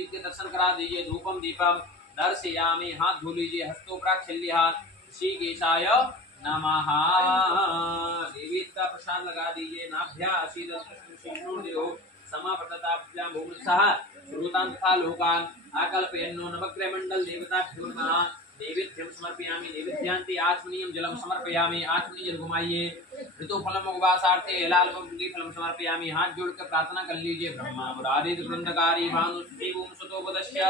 देव के दर्शन करा दीजिए। धूपम दीपम दर्शयामि, हाथ धो लीजिए। हस्तो प्राक्षल्य ऋषिकेशाय नमः। देवी का प्रसाद लगा दीजिए। नाभ्यासीदो समापतताभ्यां भूमसः श्रुतान् तथा लोकान् आकल्पयन्नो नवग्रह मंडल देवताभ्यो नमः। नैवेद्यं समर्पयामि। नैवेद्यांते आचमनीयं जलम समर्पयामि। आचमनीय जल घुमाइए। ऋतुफलम उपवासार्थे लालवम फलम समर्पयामि। हाथ जोड़कर प्रार्थना कर लीजिए। ब्रह्मा मुरारी वृंदकारी भानु सुदेवं सुतोपदस्य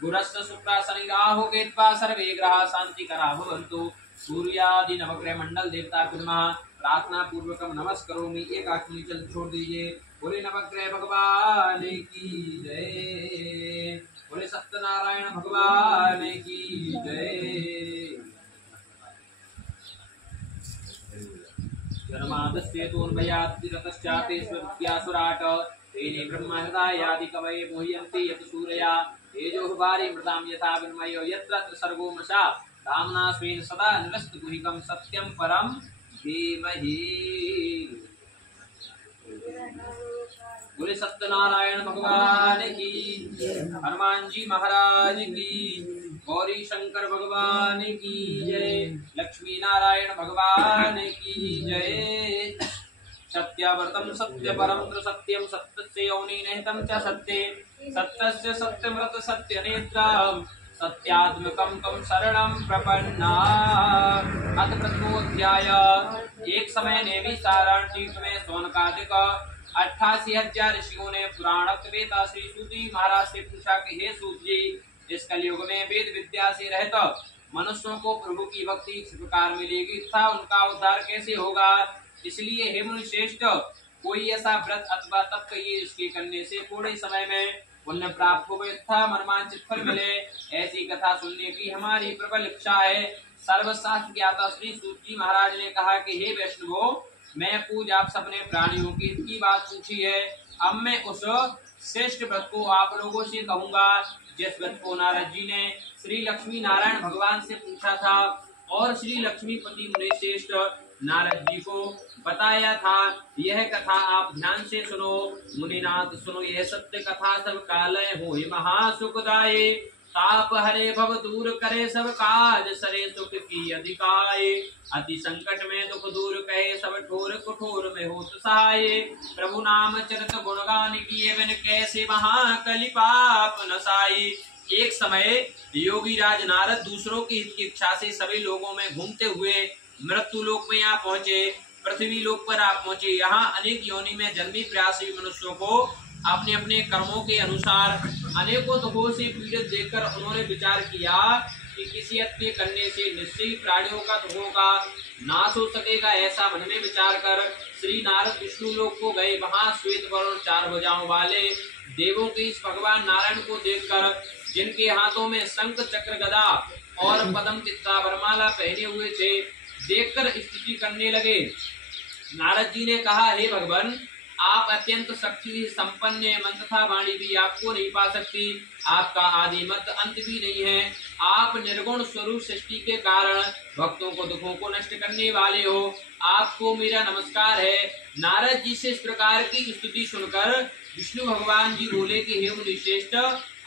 गुरस्य शुक्रा शनि राहु केत्वा सर्वे ग्रहा शांति करा भवन्तु। सूर्यादि नवग्रह मंडल देवता नमः। प्रार्थना पूर्वकम नमस्करोमि। एक आचमनी जल छोड़ दीजिए। बोले नवग्रह भगवान की जय। बोले सत्यनारायण भगवान की जय। जन्मादस्येतोन्मयाद्विरतश्चातेष्वविद्यासुराट तेने ब्रह्महृदायादि कवये मुह्यन्ति यत् सूरया तेजोभारि मृतां यथा विनिमयो यत्र सर्गो मशा कामना स्वेन सदा निरस्त गुहिकं सत्यं परं धीमहि। बोले सत्यनारायण भगवान की, हनुमान जी महाराज की, गौरी शंकर भगवान की जय। लक्ष्मी नारायण भगवान की जय। सत्याव्रतम सत्य परम सत्यम सत्यस्य योनि निहितं च सत्ये सत्यस्य सत्यमृत सत्य नेत्रम सत्यात्मकं तम शरणं प्रपन्ना। अथ प्रथमोऽध्याय। एक समय नेमी सारांशीत में सोनकादिक 88,000 ऋषियों ने पुराण वेता श्री सूत महाराज से पूछा कि हे सूत जी, इस कलयुग में वेद विद्या से रहकर मनुष्यों को प्रभु की भक्ति किस प्रकार मिलेगी तथा उनका उद्धार कैसे होगा। इसलिए हे मुनि श्रेष्ठ, कोई ऐसा व्रत अथवा तप कहिए इसके करने से थोड़े समय में पुण्य प्राप्त हो तथा मनमांचित फल मिले। ऐसी कथा सुनने की हमारी प्रबल इच्छा है। सर्वशास्त्र ज्ञाता श्री सूत जी महाराज ने कहा कि हे वैष्णवो, मैं पूज आप सबने प्राणियों की हित की बात पूछी है। अब मैं उस श्रेष्ठ व्रत को आप लोगों से कहूंगा जिस व्रत को नारद जी ने श्री लक्ष्मी नारायण भगवान से पूछा था और श्री लक्ष्मीपति मुनि श्रेष्ठ नारद जी को बताया था। यह कथा आप ध्यान से सुनो। मुनिनाथ सुनो, यह सत्य कथा सब कालय हो महासुखदाये। ताप हरे भव दूर करे सब काज सरे सुख की अधिकाये। अति संकट में दुख दूर कहे सब ठोर कठोर में हो सहाय। प्रभु नाम चरित गुणगान किए बिन कैसे महाकलि पाप नसाई। एक समय योगी राज नारद दूसरों की हित की इच्छा से सभी लोगों में घूमते हुए मृत्यु लोक में यहाँ पहुँचे। पृथ्वी लोक पर आप पहुँचे। यहाँ अनेक योनि में जन्मी प्रयासी मनुष्यों को अपने अपने कर्मों के अनुसार अनेकों दुखों से पीड़ित देखकर उन्होंने विचार किया कि किसी यत्न करने से निश्चय प्राणियों का दुखों का नाश हो सकेगा। ऐसा मन में विचार कर श्री नारद विष्णु लोक को गए। वहां श्वेत वर्ण 4 भुजाओं वाले देवों के इस भगवान नारायण को देखकर, जिनके हाथों में शंख चक्र गदा और पद्म चित्ता वरमाला पहने हुए थे, देखकर स्तुति करने लगे। नारद जी ने कहा, हे भगवान, आप अत्यंत शक्ति संपन्न मन तथा वाणी भी आपको नहीं पा सकती। आपका आदि मध्य अंत भी नहीं है। आप निर्गुण स्वरूप सृष्टि के कारण भक्तों को दुखों को नष्ट करने वाले हो। आपको मेरा नमस्कार है। नारद जी से इस प्रकार की स्तुति सुनकर विष्णु भगवान जी बोले कि हे मुनि श्रेष्ठ,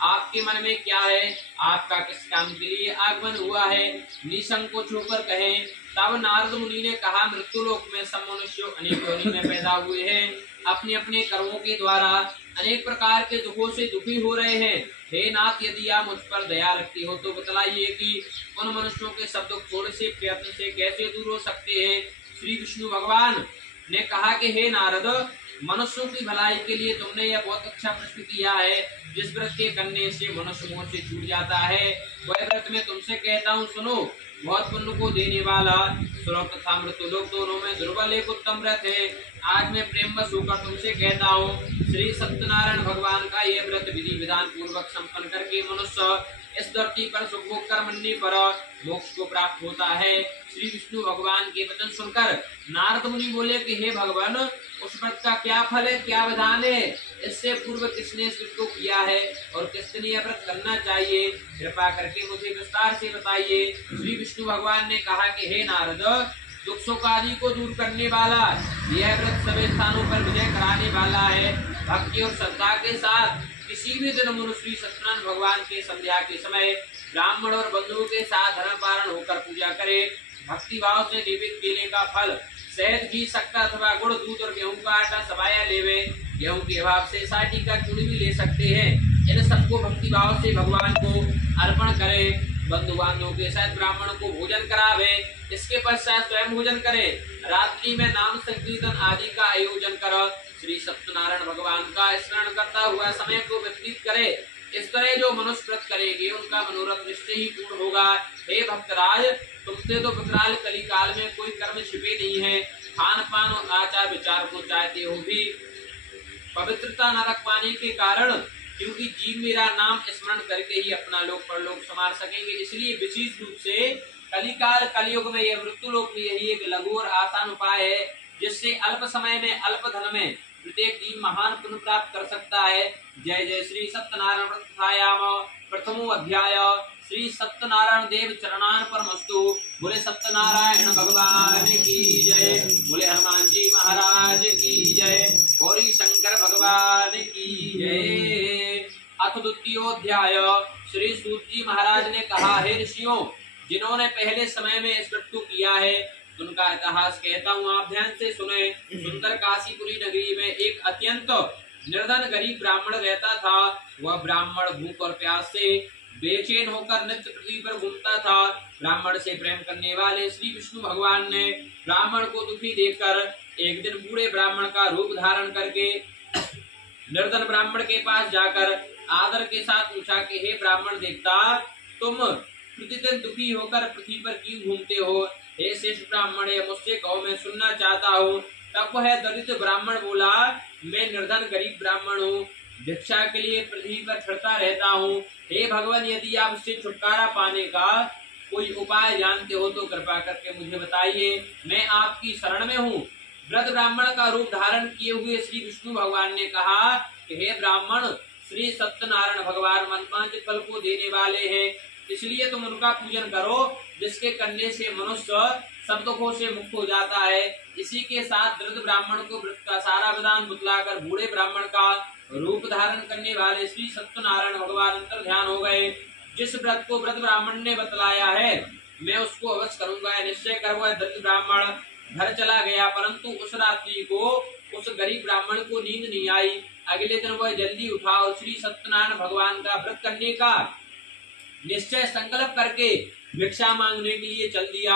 आपके मन में क्या है? आपका किस काम के लिए आगमन हुआ है? निसंकोच होकर कहें। तब नारद मुनि ने कहा, मृत्यु लोक में सब मनुष्य अनेक योनि में पैदा हुए हैं। अपने अपने कर्मों के द्वारा अनेक प्रकार के दुखों से दुखी हो रहे हैं। हे नाथ, यदि आप मुझ पर दया रखते हो तो बतलाइए कि उन मनुष्यों के सब दुख थोड़े से प्रयत्न से कैसे दूर हो सकते हैं। श्री विष्णु भगवान ने कहा कि हे नारद, मनुष्यों की भलाई के लिए तुमने यह बहुत अच्छा प्रश्न किया है। जिस व्रत के करने से मनुष्य मोह से छूट जाता है, वह व्रत मैं तुमसे कहता हूँ, सुनो। बहुत पुण्य को देने वाला सुरक्त तथा मृत्यु लोक दोनों में दुर्बल एक उत्तम व्रत है। आज मैं प्रेम बस होकर तुमसे कहता हूँ, श्री सत्यनारायण भगवान का यह व्रत विधि विधान पूर्वक संपन्न करके मनुष्य इस धरती पर सुख भोग कर मरने पर मोक्ष को प्राप्त होता है। श्री विष्णु भगवान के वचन सुनकर नारद मुनि बोले कि हे भगवान, उस व्रत का क्या फल है, क्या विधान है? इससे पूर्व किसने इसको किया है और किसने यह व्रत करना चाहिए? कृपा करके मुझे विस्तार से बताइए। श्री विष्णु भगवान ने कहा कि हे नारद, दुख सुख आदि को दूर करने वाला यह व्रत सभी स्थानों पर विजय कराने वाला है। भक्ति और श्रद्धा के साथ किसी भी दिन मुनु श्री सत्यनारायण भगवान के संध्या के समय ब्राह्मण और बंधुओं के साथ धर्म पारण होकर पूजा करे। भक्ति भाव से निवेदित केले का फल शहद घी शक्कर अथवा गुड़ दूध और गेहूं का आटा सबाया लेवे। गेहूं के अभाव से साठी का चूड़ी भी ले सकते हैं। इन सबको भक्ति भाव से भगवान को अर्पण करे। बंधु बांधवों के साथ ब्राह्मण को भोजन करावे। इसके पश्चात स्वयं भोजन करे। रात्रि में नाम संकीर्तन आदि का आयोजन कर श्री सत्यनारायण भगवान का स्मरण करता हुआ समय को व्यतीत करे। इस तरह जो मनुष्य व्रत करेंगे उनका मनोरथ निश्चय ही पूर्ण होगा। हे भक्तराज, तुमसे तो विकराल कली काल में कोई कर्म छिपे नहीं है। खान पान और आचार विचार को चाहते हो भी पवित्रता न रख पाने के कारण, क्योंकि जीव मेरा नाम स्मरण करके ही अपना लोक परलोक संवार सकेंगे। इसलिए विशेष रूप से कलिकाल कलयुग में यह मृत्युलोक में यही एक लघु और आसान उपाय है, जिससे अल्प समय में अल्प धन में प्रत्येक दिन महान पुण्य प्राप्त कर सकता है। जय जय श्री सत्यनारायण व्रतायाम प्रथमो अध्याय। श्री सत्यनारायण देव चरणान परमस्तु। बोले सत्यनारायण भगवान की जय। बोले हनुमान जी महाराज की जय। गौरी शंकर भगवान की जय। अथ द्वितीयोध्याय। श्री सूत जी महाराज ने कहा, हे ऋषियों, जिन्होंने पहले समय में इस व्रत को किया है उनका इतिहास कहता हूँ, आप ध्यान से सुने। सुंदर काशीपुरी नगरी में एक अत्यंत निर्धन गरीब ब्राह्मण रहता था। वह ब्राह्मण भूख और प्यास से बेचैन होकर नित्य पृथ्वी पर घूमता था। ब्राह्मण से प्रेम करने वाले श्री विष्णु भगवान ने ब्राह्मण को दुखी देखकर एक दिन बूढ़े ब्राह्मण का रूप धारण करके निर्धन ब्राह्मण के पास जाकर आदर के साथ पूछा कि हे ब्राह्मण देवता, तुम प्रतिदिन दुखी होकर पृथ्वी पर क्यों घूमते हो? हे श्रेष्ठ ब्राह्मण, ये मुझसे कहो, मैं सुनना चाहता हूँ। तब वह दरिद्र ब्राह्मण बोला, मैं निर्धन गरीब ब्राह्मण हूँ, भिक्षा के लिए पृथ्वी पर फिरता रहता हूँ। हे भगवान, यदि आप इससे छुटकारा पाने का कोई उपाय जानते हो तो कृपा करके मुझे बताइए, मैं आपकी शरण में हूँ। वृद्ध ब्राह्मण का रूप धारण किए हुए श्री विष्णु भगवान ने कहा कि हे ब्राह्मण, श्री सत्यनारायण भगवान मनवांछित फल को देने वाले हैं, इसलिए तुम उनका पूजन करो, जिसके करने से मनुष्य सब दुखों से मुक्त हो जाता है। इसी के साथ वृद्ध ब्राह्मण को व्रत का सारा विधान बतलाकर बूढ़े ब्राह्मण का रूप धारण करने वाले श्री सत्यनारायण भगवान अंतर ध्यान हो गए। जिस व्रत को वृद्ध ब्राह्मण ने बतलाया है मैं उसको अवश्य करूंगा, निश्चय कर। वह दरिद्र ब्राह्मण घर चला गया, परंतु उस रात्रि को उस गरीब ब्राह्मण को नींद नहीं आई। अगले दिन वह जल्दी उठा और श्री सत्यनारायण भगवान का व्रत करने का निश्चय संकल्प करके भिक्षा मांगने के लिए चल दिया।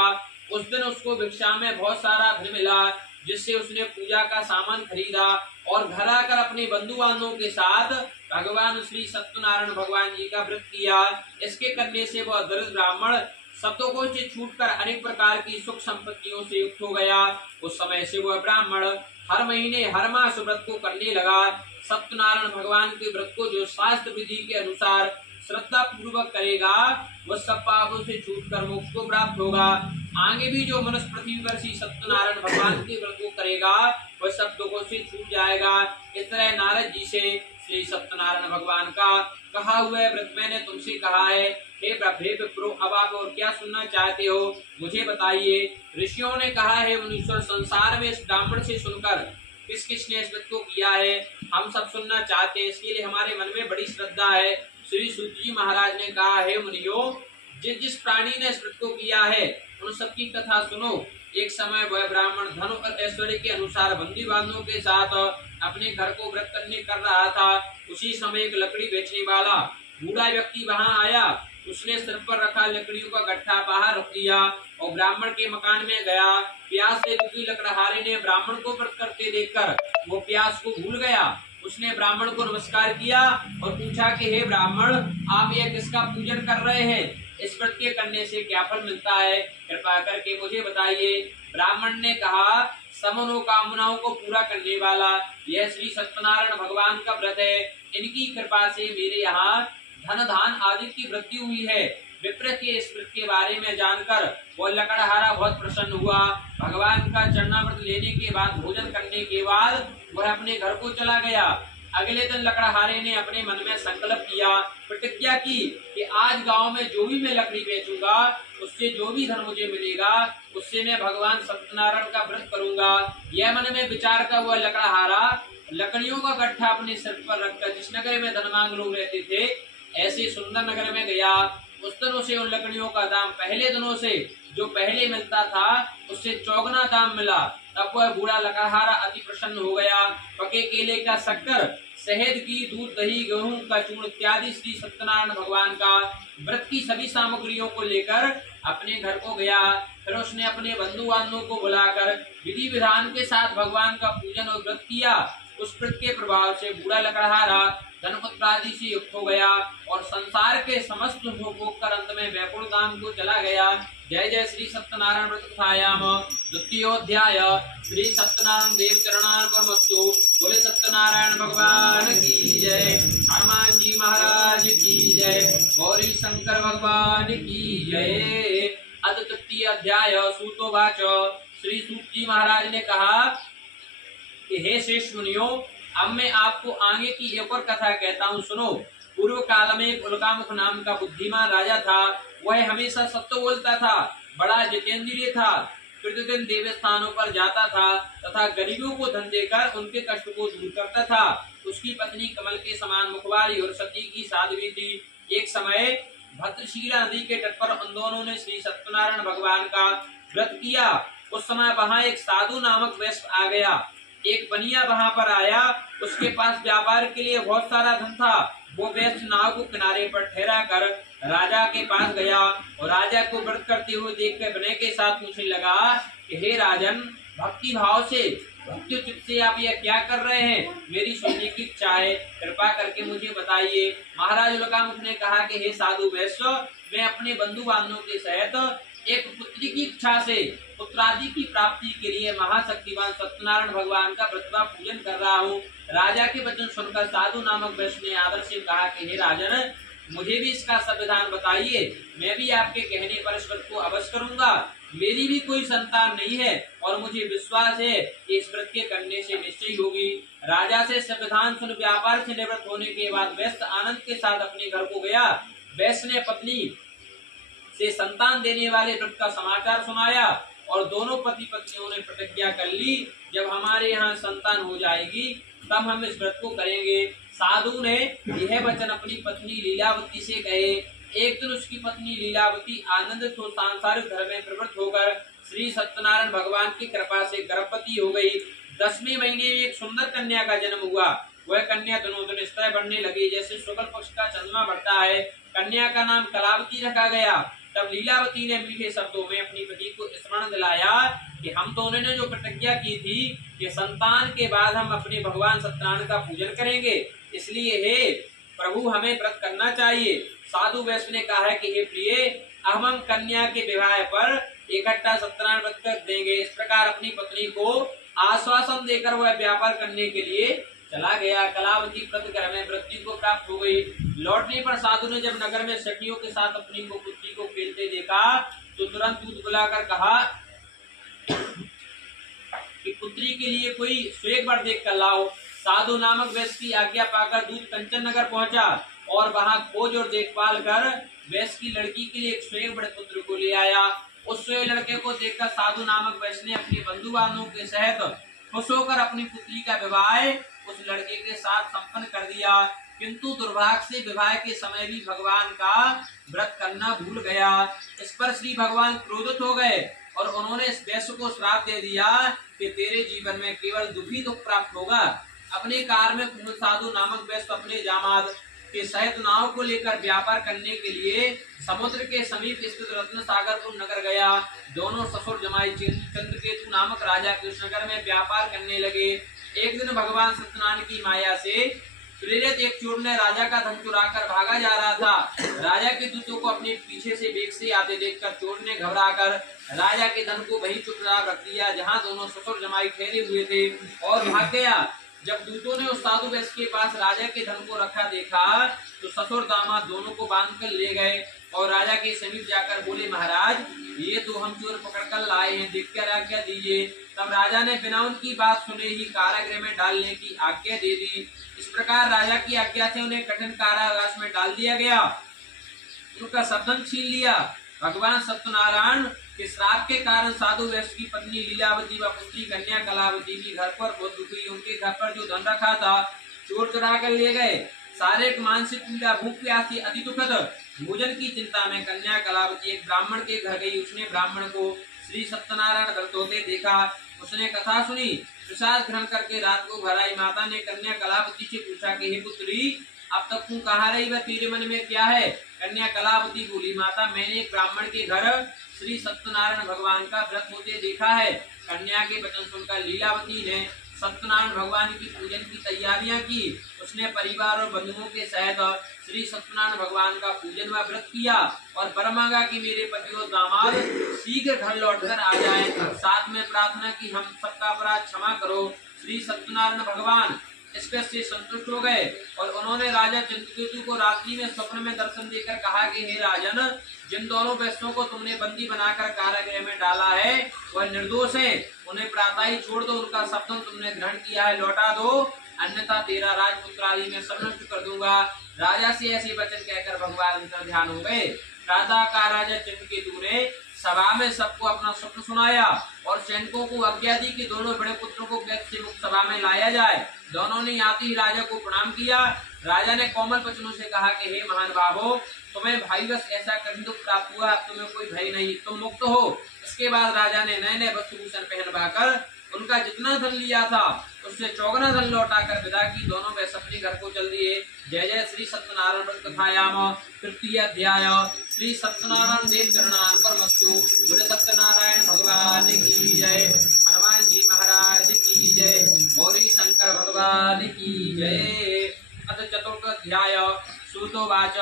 उस दिन उसको भिक्षा में बहुत सारा धन मिला, जिससे उसने पूजा का सामान खरीदा और घर आकर अपने बंधु बांधवों के साथ भगवान श्री सत्यनारायण भगवान जी का व्रत किया। इसके करने से वह दरिद्र ब्राह्मण सब दुखों से छूटकर अनेक प्रकार की सुख संपत्तियों से युक्त हो गया। उस समय से वह ब्राह्मण हर महीने हर मास व्रत को करने लगा। सत्यनारायण भगवान के व्रत को जो शास्त्र विधि के अनुसार श्रद्धा पूर्वक करेगा वह सब पापों से छूटकर मोक्ष को प्राप्त होगा। आगे भी जो मनुष्य पृथ्वी पर श्री सत्यनारायण भगवान के व्रत को करेगा वह सब दुखों से छूट जाएगा। इस तरह नारद जी से श्री सत्यनारायण भगवान का कहा हुआ व्रत मैंने तुमसे कहा है। हे विप्रो, अब आप और क्या सुनना चाहते हो मुझे बताइए। ऋषियों ने कहा है, मुनीश्वर, संसार में इस ब्राह्मण से सुनकर किस किसने इस व्रत को किया है हम सब सुनना चाहते हैं, इसके लिए हमारे मन में बड़ी श्रद्धा है। श्री सूत जी महाराज ने कहा, हे मुनियों, जिस प्राणी ने इस व्रत को किया है उन सबकी कथा सुनो। एक समय वह ब्राह्मण धन और ऐश्वर्य के अनुसार बंदी बांधवों के साथ अपने घर को व्रत करने कर रहा था। उसी समय एक लकड़ी बेचने वाला बूढ़ा व्यक्ति वहां आया। उसने सिर पर रखा लकड़ियों का गट्ठा बाहर रख दिया और ब्राह्मण के मकान में गया। प्यास से दुखी लकड़हारे ने ब्राह्मण को व्रत करते देखकर वो प्यास को भूल गया। उसने ब्राह्मण को नमस्कार किया और पूछा कि हे ब्राह्मण, आप यह किसका पूजन कर रहे हैं? इस व्रत के करने से क्या फल मिलता है? कृपा करके मुझे बताइए। ब्राह्मण ने कहा, समनोकामनाओं को पूरा करने वाला यह श्री सत्यनारायण भगवान का व्रत है। इनकी कृपा से मेरे यहाँ धन धान आदि की वृद्धि हुई है। विप्र के इस व्रत के बारे में जानकर वो लकड़हारा बहुत प्रसन्न हुआ। भगवान का चरणामृत लेने के बाद भोजन करने के बाद वह अपने घर को चला गया। अगले दिन लकड़हारे ने अपने मन में संकल्प किया, प्रतिज्ञा की कि आज गांव में जो भी मैं लकड़ी बेचूंगा उससे जो भी धन मुझे मिलेगा उससे मैं भगवान सत्यनारायण का व्रत करूंगा। यह मन में विचार का हुआ लकड़हारा लकड़ियों का गट्ठा अपने सिर पर रखकर जिस नगर में धनवान लोग रहते थे, ऐसे सुंदर नगर में गया। उस दिनों से उन लकड़ियों का दाम पहले दिनों से जो पहले मिलता था उससे चौगुना दाम मिला। तब वह बूढ़ा लकड़हारा अति प्रसन्न हो गया। पके केले का शक्कर, शहद की दूध, दही, गेहूं का चूर्ण इत्यादि श्री सत्यनारायण भगवान का व्रत की सभी सामग्रियों को लेकर अपने घर को गया। फिर उसने अपने बंधु बांधवों को बुलाकर विधि विधान के साथ भगवान का पूजन और व्रत किया। उस व्रत के प्रभाव से बूढ़ा लकड़हारा धनपुत्र आदि से युक्त हो गया और संसार के समस्त भोग कर अंत में वैकुंठ धाम को चला गया। जय जय श्री सत्यनारायण व्रत कथायाम द्वितीयोध्याय। श्री सत्यनारायण देव चरणार्पणमस्तु। बोले सत्यनारायण भगवान की जय, हनुमान जी महाराज की जय, गौरी शंकर भगवान की जय। अद तृतीय अध्याय। सूतोवाच। श्री सूत जी महाराज ने कहा कि हे श्रेष्ठ मुनियों, अब मैं आपको आगे की एक और कथा कहता हूँ, सुनो। पूर्व काल में एक उल्कामुख नाम का बुद्धिमान राजा था। वह हमेशा सत्य बोलता था, बड़ा जितेंद्रिय था, प्रतिदिन देव स्थानों पर जाता था तथा गरीबों को धन देकर उनके कष्ट को दूर करता था। उसकी पत्नी कमल के समान मुखवारी और सती की साध्वी थी। एक समय भद्रशीला नदी के तट पर उन दोनों ने श्री सत्यनारायण भगवान का व्रत किया। उस समय वहाँ एक साधु नामक वैश्य आ गया। एक बनिया वहाँ पर आया। उसके पास व्यापार के लिए बहुत सारा धन था। वो वैश्य नाव को किनारे पर ठहरा कर राजा के पास गया और राजा को व्रत करते हुए देखकर विनय के साथ पूछने लगा कि हे राजन, भक्ति भाव से, भक्ति चित्त से आप यह क्या कर रहे हैं? मेरी सुनने की इच्छा है, कृपा करके मुझे बताइए। महाराज उल्कामुख ने कहा कि हे साधु वैश्य, मैं अपने बंधु बांधवों के सहित एक पुत्री की इच्छा से पुत्रादि की प्राप्ति के लिए महाशक्तिवान सत्यनारायण भगवान का व्रतवा पूजन कर रहा हूँ। राजा के वचन सुनकर साधु नामक वैश्य ने आदर से कहा कि हे राजन, मुझे भी इसका संविधान बताइए। मैं भी आपके कहने पर इस व्रत को अवश्य करूंगा। मेरी भी कोई संतान नहीं है और मुझे विश्वास है कि इस व्रत के करने से निश्चय होगी। राजा से संविधान सुन व्यापार से निवृत्त होने के बाद वैश्य आनंद के साथ अपने घर को गया। वैश्य ने पत्नी से संतान देने वाले व्रत का समाचार सुनाया और दोनों पति पत्नियों ने प्रतिज्ञा कर ली, जब हमारे यहाँ संतान हो जाएगी तब हम इस व्रत को करेंगे। साधु ने यह वचन अपनी पत्नी लीलावती से कहे। एक दिन उसकी पत्नी लीलावती आनंदित हो सांसारिक धर्म में प्रवृत्त होकर श्री सत्यनारायण भगवान की कृपा से गर्भवती हो गई। 10वें महीने में एक सुंदर कन्या का जन्म हुआ। वह कन्या दिनों दिन इस तरह बढ़ने लगी जैसे शुक्ल पक्ष का चंद्रमा बढ़ता है। कन्या का नाम कलावती रखा गया। तब लीलावती ने मीठे शब्दों में अपनी पति को स्मरण दिलाया कि हम दोनों ने जो प्रतिज्ञा की थी कि संतान के बाद हम अपने भगवान सत्यनारायण का पूजन करेंगे, इसलिए हे प्रभु, हमें व्रत करना चाहिए। साधु वैश्य ने कहा है कि हे प्रिय, अब हम कन्या के विवाह पर इकट्ठा सत्यनारायण व्रत कर देंगे। इस प्रकार अपनी पत्नी को आश्वासन देकर वह व्यापार करने के लिए चला गया। कलावती व्रत में मृत्यु को प्राप्त हो गई। लौटने पर साधु ने जब नगर में सखियों के साथ अपनी को पुत्री को खेलते देखा तो तुरंत दूध बुलाकर कहा कि पुत्री के लिए कोई स्वेग वर देख कर लाओ। साधु नामक वैश्य की आज्ञा पाकर दूध कंचन नगर पहुंचा और वहां खोज और देखभाल कर वैश्य की लड़की के लिए एक स्वेग वर पुत्र को ले आया। उस स्वेग लड़के को देखकर साधु नामक वैश्य ने अपने बंधु बांधवों के सहित खुश होकर अपनी पुत्री का विवाह उस लड़के के साथ संपन्न कर दिया। किंतु दुर्भाग्य से विवाह के समय भी भगवान का व्रत करना भूल गया। इस पर श्री भगवान क्रोधित हो गए और उन्होंने इस वैश्य को श्राप दे दिया कि तेरे जीवन में केवल दुखी दुख प्राप्त होगा। अपने कार में साधु नामक वैश्य अपने जामाद के सहित नाव को लेकर व्यापार करने के लिए समुद्र के समीप स्थित रत्न सागरपुर नगर गया। दोनों ससुर जमाई चंद्रकेतु नामक राजा के उस नगर में व्यापार करने लगे। एक दिन भगवान सत्यनारायण की माया से प्रेरित एक चोर ने राजा का धन चुराकर भागा जा रहा था। राजा के दूतों को अपने पीछे से वेग से आते देखकर चोर ने घबराकर राजा के धन को वहीं चुपचाप रख दिया जहां दोनों ससुर जमाई ठहरे हुए थे और भाग गया। जब दूतों ने उस साधु वैश्य के पास राजा के धन को रखा देखा तो ससुर दामाद दोनों को बांध कर ले गए और राजा के समीप जाकर बोले, महाराज, ये तो हम चोर पकड़ कर लाए हैं, देख कर आज्ञा दीजिए। तब राजा ने बिना उनकी बात सुने ही कारागृह में डालने की आज्ञा दे दी। इस प्रकार राजा की आज्ञा से उन्हें कठिन कारावास में डाल दिया गया, उनका सब धन छीन लिया। भगवान सत्यनारायण कि श्राप के कारण साधु वैश्य की पत्नी लीलावती व पुत्री कन्या कलावती भी घर पर बहुत दुखी। उनके घर पर जो धन रखा था चोर चुरा कर ले गए। शारीरिक मानसिक पीड़ा, भूख प्यास की अति दुखद भोजन की चिंता में कन्या कलावती एक ब्राह्मण के घर गई। उसने ब्राह्मण को श्री सत्यनारायण व्रत होते देखा। उसने कथा सुनी, प्रसाद ग्रहण करके रात को घर आई। माता ने कन्या कलावती से पूछा कि हे पुत्री, अब तक तू कहाँ रही व तेरे मन में क्या है? कन्या कलावती बोली, माता मैंने एक ब्राह्मण के घर श्री सत्यनारायण भगवान का व्रत होते देखा है। कन्या के वचन सुनकर लीलावती ने सत्यनारायण भगवान की पूजन की तैयारियां की। उसने परिवार और बंधुओं के सहित श्री सत्यनारायण भगवान का पूजन व व्रत किया और वर मांगा कि मेरे पति और दामाद शीघ्र घर लौटकर आ जाएं। साथ में प्रार्थना की हम सबका अपराध क्षमा करो। श्री सत्यनारायण भगवान इसके से संतुष्ट हो गए और उन्होंने राजा चित्रकेतु को रात्रि में स्वप्न में दर्शन देकर कहा कि हे राजन, जिन दोनों वैश्यों को तुमने बंदी बनाकर कारागृह में डाला है वह निर्दोष है। उन्हें प्रातः ही छोड़ दो। उनका शब्द तुमने ग्रहण किया है लौटा दो, अन्यथा तेरा राजपुत्र आदि में सब नष्ट कर दूंगा। राजा से ऐसे वचन कहकर भगवान अंतर ध्यान हो गए। राजा का राजा चित्रकेतु ने सभा में सबको अपना स्वप्न सुनाया और सैनिकों को आज्ञा दी कि दोनों बड़े पुत्रों को कैद से मुक्त सभा में लाया जाए। दोनों ने आते ही राजा को प्रणाम किया। राजा ने कोमल वचनों से कहा कि हे महान बाबो, तुम्हें भाई बस ऐसा कठिन दुख प्राप्त हुआ, अब तुम्हें कोई भय नहीं, तुम मुक्त हो। इसके बाद राजा ने नए नए वस्त्रभूषण पहनवाकर उनका जितना धन लिया था उससे चौगुना धन लौटाकर विदा की। दोनों वैश्य अपने घर को चल दिए। जय जय श्री सत्यनारायण व्रत कथायाम तृतीय अध्याय। श्री सत्यनारायण देव चरणार्पणमस्तु। बोले सत्यनारायण भगवान की जय। हनुमान जी महाराज की जय। गौरी शंकर भगवान की जय। अथ चतुर्थ अध्याय। सूतोवाच।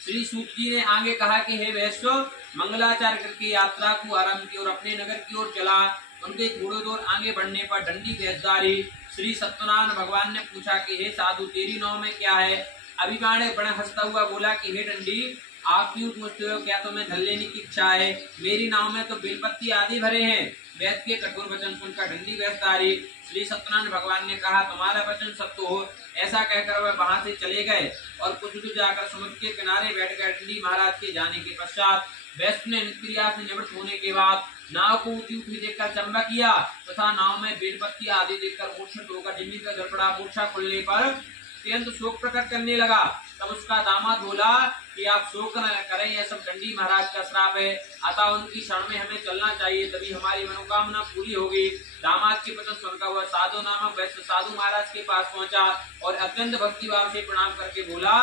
श्री सूत जी ने आगे कहा कि हे वैश्य, मंगलाचार करके यात्रा को आरंभ की और अपने नगर की ओर चला। उनके थोड़ी दूर आगे बढ़ने पर डंडी भेजदारी श्री सत्यनारायण भगवान ने पूछा कि हे साधु, तेरी नाव में क्या है? अभिमानी बड़ा हंसता हुआ बोला कि हे डंडी, आप क्यों पूछते हो? क्या तुम्हें धन लेने की इच्छा है? मेरी नाव में तो बेलपत्ती आदि भरे हैं। वैद्य के कठोर वचन सुनकर डंडी भेजदारी श्री सत्यनारायण भगवान ने कहा, तुम्हारा वचन सत्य हो। ऐसा कहकर वह वहां से चले गए और कुछ दूर जाकर समुद्र के किनारे बैठ गए। डंडी महाराज के जाने के पश्चात वैश्य ने नित्य से निवृत्त होने के बाद नाव को ऊंची ऊंची देखकर चंबा किया तथा नाव में बेलपत्ती आदि देखकर मूर्छित होकर जमीन पर गिर पड़ा। मूर्छा खुलने पर अत्यंत शोक प्रकट करने लगा। तब उसका दामाद बोला कि आप शोक न करें, यह सब डंडी महाराज का श्राप है, अतः उनकी शरण में हमें चलना चाहिए, तभी हमारी मनोकामना पूरी होगी। दामाद के वचन सुनकर वह साधु नामक वैश्य साधु महाराज के पास पहुंचा और अत्यंत भक्ति भाव से प्रणाम करके बोला,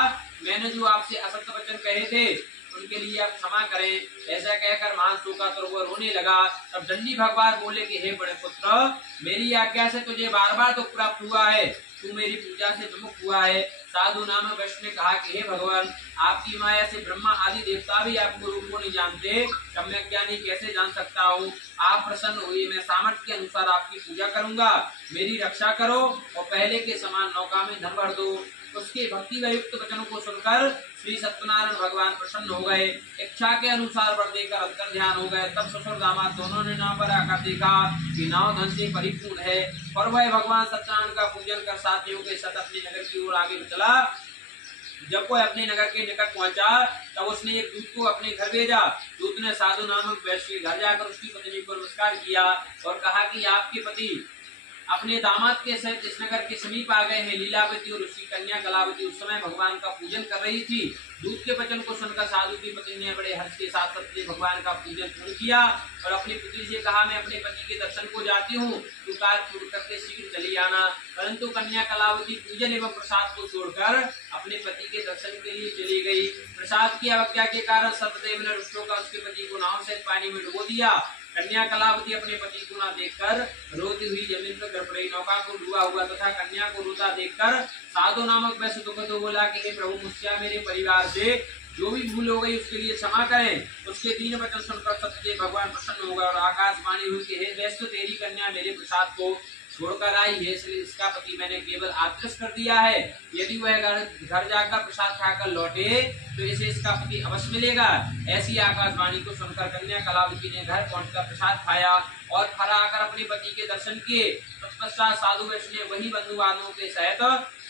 मैंने जो आपसे असत्य वचन कहे थे उनके लिए आप क्षमा करें। ऐसा कहकर महान शोकातुर वह रोने लगा। तब डंडी भगवान बोले कि हे बड़े पुत्र, मेरी आज्ञा से तुझे बार बार दुख प्राप्त हुआ है, तू मेरी पूजा से विमुख हुआ है। साधु नामक वैश्य ने कहा कि हे भगवान, आपकी माया से ब्रह्मा आदि देवता भी आपको रूप को नहीं जानते, तब मैं ज्ञानी कैसे जान सकता हूँ? आप प्रसन्न हुए, मैं सामर्थ्य के अनुसार आपकी पूजा करूंगा। मेरी रक्षा करो और पहले के समान नौका में धन भर दो। उसके भक्ति व युक्त वचनों को सुनकर श्री सत्यनारायण भगवान प्रसन्न हो गए। इच्छा के अनुसार वर देकर अंतर ध्यान हो गए। तब ससुर दामाद दोनों ने नाव पर आकर देखा कि नाव धन से परिपूर्ण है। और वह भगवान सत्यनारायण का पूजन कर साथियों के साथ अपने नगर की ओर आगे चला। जब वह अपने नगर के निकट पहुंचा तब उसने एक दूत को अपने घर भेजा। दूत ने साधु नामक वैश्य के घर जाकर उसकी पत्नी को नमस्कार किया और कहा कि आपके पति अपने दामाद के सहित इस नगर के समीप आ गए हैं। लीलावती और उसकी कन्या कलावती उस समय भगवान का पूजन कर रही थी। दूत के वचन को सुनकर साधु की पत्नी ने बड़े हर्ष के साथ सत्य भगवान का पूजन शुरू किया और अपनी पुत्री से कहा, मैं अपने पति के दर्शन को जाती हूँ, तू कार्य पूर्ण करके शीघ्र चली आना। परंतु कन्या कलावती पूजन एवं प्रसाद को छोड़कर अपने पति के दर्शन के लिए चली गई। प्रसाद की अवज्ञा के कारण सत्यदेव ने रुष्ट होकर उसके पति को नाव से पानी में डुबो दिया। कन्या कलावती अपने पति को न देखकर रोती हुई जमीन पर गिर पड़ी। नौका को डूबा हुआ तथा कन्या को रोता देखकर साधु नामक वैश्य दुखित हो बोला कि हे प्रभु, मुझसे मेरे परिवार से जो भी भूल हो गई उसके लिए क्षमा करें। उसके तीन वचन सुनकर सत्यदेव भगवान प्रसन्न हो गए और आकाशवाणी हुई कि हे वैश्य, तेरी कन्या मेरे प्रसाद को छोड़कर आई है, इसलिए इसका पति मैंने केवल आदेश कर दिया है। यदि वह घर जाकर प्रसाद खाकर लौटे तो इसे इसका पति अवश्य मिलेगा। ऐसी आकाशवाणी को सुनकर कन्या कलावती ने घर पहुंचकर प्रसाद खाया और घर आकर अपने पति के दर्शन किए। तत्पश्चात साधु वैष्णव वही बंधु बांधवों के सहित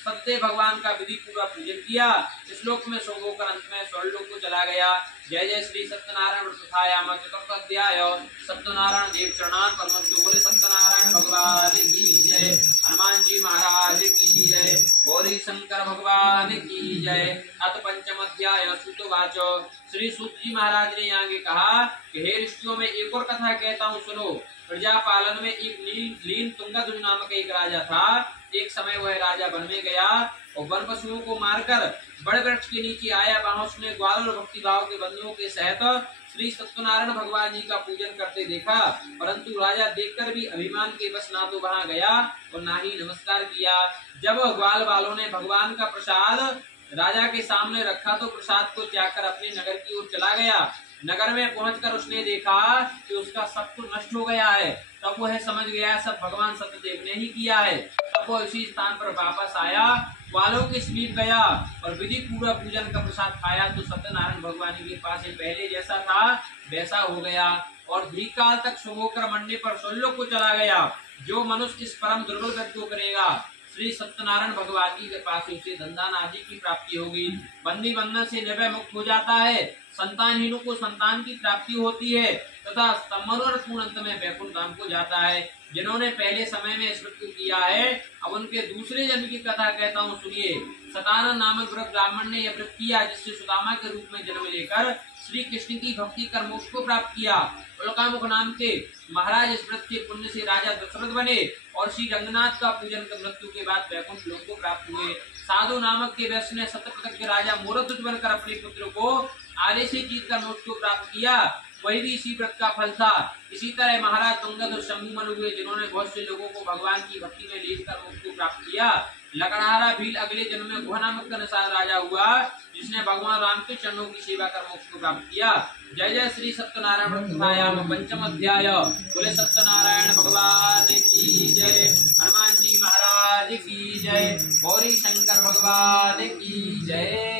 सत्य भगवान का विधि पूर्वक पूजन किया। श्लोक में शुभ होकर अंत में स्वर्गलोक को चला गया। जय जय श्री सत्यनारायण व्रतथायाम चतुर्थ अध्याय सत्यनारायण देव चरणान परमंशु। बोले सत्यनारायण भगवान की जय, हनुमान जी महाराज की जय, गौरी शंकर भगवान की जय। अथ पंचम अध्याय सूतवाच। श्री सूत जी महाराज ने आगे कहा कि हे ऋषियों में एक और कथा कहता हूँ सुनो। प्रजा पालन में एक लीन तुंगध्वज नामक एक राजा था। एक समय वह राजा वन में गया और वन पशुओं को मारकर बड़े वृक्ष के नीचे आया। वहां उसने ग्वाल और भक्ति भाव के बंधुओं के सहित श्री सत्यनारायण भगवान जी का पूजन करते देखा। परंतु राजा देखकर भी अभिमान के बस ना तो वहां गया और ना ही नमस्कार किया। जब ग्वाल वालों ने भगवान का प्रसाद राजा के सामने रखा तो प्रसाद को त्याग कर अपने नगर की ओर चला गया। नगर में पहुंचकर उसने देखा कि उसका सब कुछ नष्ट हो गया है। तब वह समझ गया सब भगवान सत्यदेव ने ही किया है। तब वह इसी स्थान पर वापस आया, ग्वालों के समीप गया और विधि पूर्वक पूजन का प्रसाद खाया तो सत्यनारायण भगवान के पास पहले जैसा था वैसा हो गया और दीर्घ काल तक शुभ होकर मंडे पर स्वर्गलोक को चला गया। जो मनुष्य इस परम दुर्बल व्यक्ति को करेगा श्री सत्यनारायण भगवान की कृपा से उसे धनदान आदि की प्राप्ति होगी। बंदी बंधन से निर्भय मुक्त हो जाता है। संतानहीनों को संतान की प्राप्ति होती है तथा पूर्ण अंत में वैकुंठ धाम को जाता है। जिन्होंने पहले समय में स्मृति किया है अब उनके दूसरे जन्म की कथा कहता हूँ सुनिए। सतानंद नामक ब्राह्मण ने यह व्रत किया जिससे सुदामा के रूप में जन्म लेकर श्री कृष्ण की भक्ति कर मोक्ष को प्राप्त किया। उल्कामुख नाम के महाराज इस व्रत के पुण्य से राजा दशरथ बने और श्री रंगनाथ का पूजन कर मृत्यु के बाद वैकुंठ लोक को प्राप्त हुए। साधु नामक के वैश्य ने सत्यप्रतिज्ञ राजा मूर्धज बनकर अपने पुत्र को आले से जीत कर मोक्ष को प्राप्त किया। वही भी इसी व्रत का फल था। इसी तरह महाराज तुंगद और शंभु मनु हुए जिन्होंने बहुत से लोगों को भगवान की भक्ति में लीन कर मोक्ष को प्राप्त किया। लकड़हारा भील अगले जन्म में गुहा नामक का निषाद राजा हुआ जिसने भगवान राम के चरणों की सेवा कर मोक्ष को प्राप्त किया। जय जय श्री सत्यनारायण व्रतथायाम पंचम अध्याय। बोले सत्यनारायण भगवान की जय, हनुमान जी महाराज की जय, गौरी शंकर भगवान की जय।